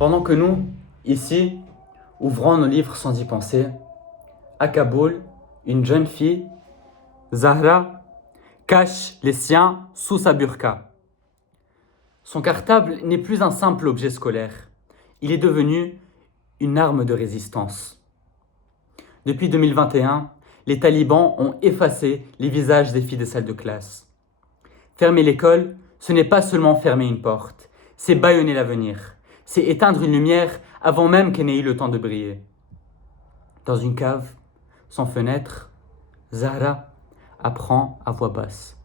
Pendant que nous, ici, ouvrons nos livres sans y penser, à Kaboul, une jeune fille, Zahra, cache les siens sous sa burqa. Son cartable n'est plus un simple objet scolaire. Il est devenu une arme de résistance. Depuis 2021, les talibans ont effacé les visages des filles des salles de classe. Fermer l'école, ce n'est pas seulement fermer une porte, c'est bâillonner l'avenir. C'est éteindre une lumière avant même qu'elle n'ait eu le temps de briller. Dans une cave, sans fenêtre, Zahra apprend à voix basse.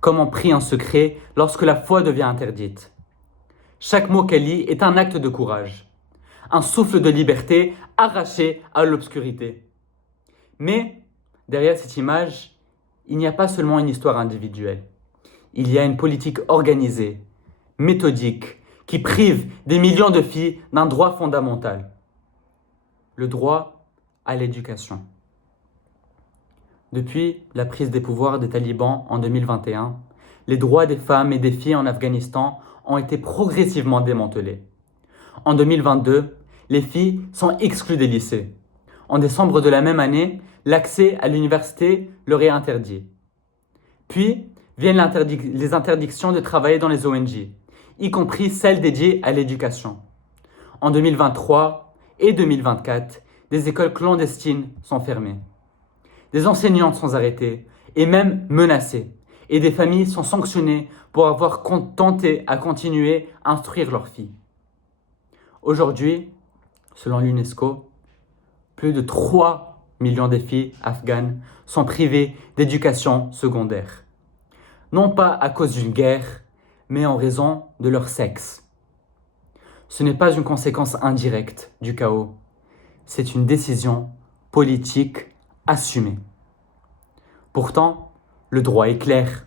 Comme on prie en secret lorsque la foi devient interdite. Chaque mot qu'elle lit est un acte de courage, un souffle de liberté arraché à l'obscurité. Mais derrière cette image, il n'y a pas seulement une histoire individuelle. Il y a une politique organisée, méthodique, qui prive des millions de filles d'un droit fondamental, le droit à l'éducation. Depuis la prise des pouvoirs des talibans en 2021, les droits des femmes et des filles en Afghanistan ont été progressivement démantelés. En 2022, les filles sont exclues des lycées. En décembre de la même année, l'accès à l'université leur est interdit. Puis viennent les interdictions de travailler dans les ONG, y compris celles dédiées à l'éducation. En 2023 et 2024, des écoles clandestines sont fermées. Des enseignantes sont arrêtées et même menacées, et des familles sont sanctionnées pour avoir tenté à continuer à instruire leurs filles. Aujourd'hui, selon l'UNESCO, plus de 3 millions de filles afghanes sont privées d'éducation secondaire. Non pas à cause d'une guerre, mais en raison de leur sexe. Ce n'est pas une conséquence indirecte du chaos, c'est une décision politique assumée. Pourtant, le droit est clair.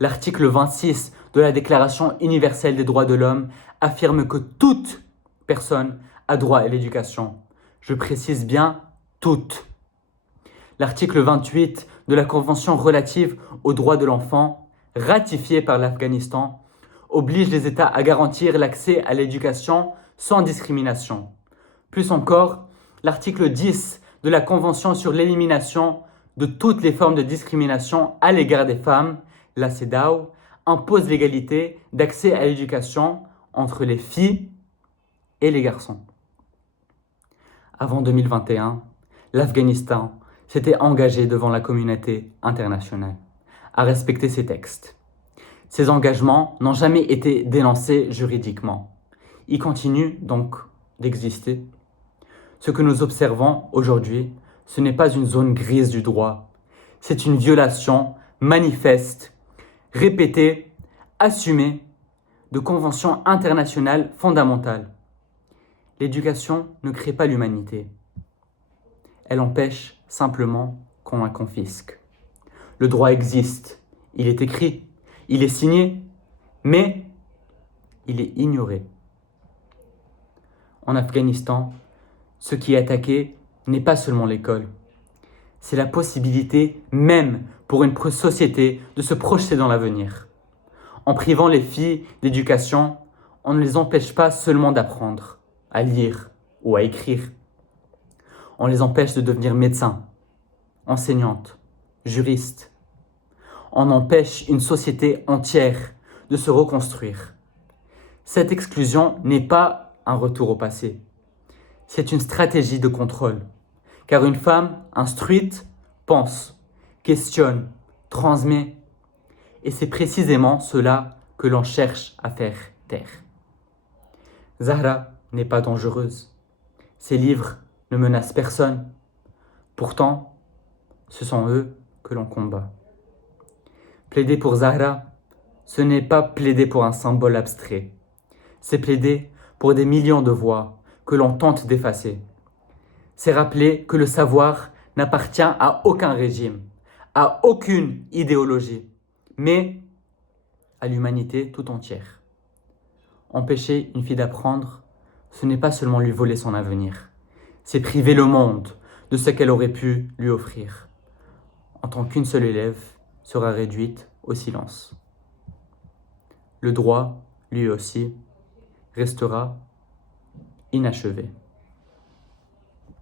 L'article 26 de la Déclaration universelle des droits de l'homme affirme que toute personne a droit à l'éducation. Je précise bien toute. L'article 28 de la Convention relative aux droits de l'enfant, ratifiée par l'Afghanistan, oblige les États à garantir l'accès à l'éducation sans discrimination. Plus encore, l'article 10 de la Convention sur l'élimination de toutes les formes de discrimination à l'égard des femmes, la CEDAW, impose l'égalité d'accès à l'éducation entre les filles et les garçons. Avant 2021, l'Afghanistan s'était engagé devant la communauté internationale à respecter ces textes. Ces engagements n'ont jamais été dénoncés juridiquement. Ils continuent donc d'exister. Ce que nous observons aujourd'hui, ce n'est pas une zone grise du droit. C'est une violation manifeste, répétée, assumée de conventions internationales fondamentales. L'éducation ne crée pas l'humanité. Elle empêche simplement qu'on la confisque. Le droit existe, il est écrit, il est signé, mais il est ignoré. En Afghanistan, ce qui est attaqué n'est pas seulement l'école. C'est la possibilité même pour une société de se projeter dans l'avenir. En privant les filles d'éducation, on ne les empêche pas seulement d'apprendre à lire ou à écrire. On les empêche de devenir médecins, enseignantes, juristes. On empêche une société entière de se reconstruire. Cette exclusion n'est pas un retour au passé. C'est une stratégie de contrôle. Car une femme instruite pense, questionne, transmet. Et c'est précisément cela que l'on cherche à faire taire. Zahra n'est pas dangereuse. Ses livres ne menacent personne. Pourtant, ce sont eux que l'on combat. Plaider pour Zahra, ce n'est pas plaider pour un symbole abstrait. C'est plaider pour des millions de voix que l'on tente d'effacer. C'est rappeler que le savoir n'appartient à aucun régime, à aucune idéologie, mais à l'humanité tout entière. Empêcher une fille d'apprendre, ce n'est pas seulement lui voler son avenir, c'est priver le monde de ce qu'elle aurait pu lui offrir. En tant qu'une seule élève sera réduite au silence. Le droit, lui aussi, restera inachevée.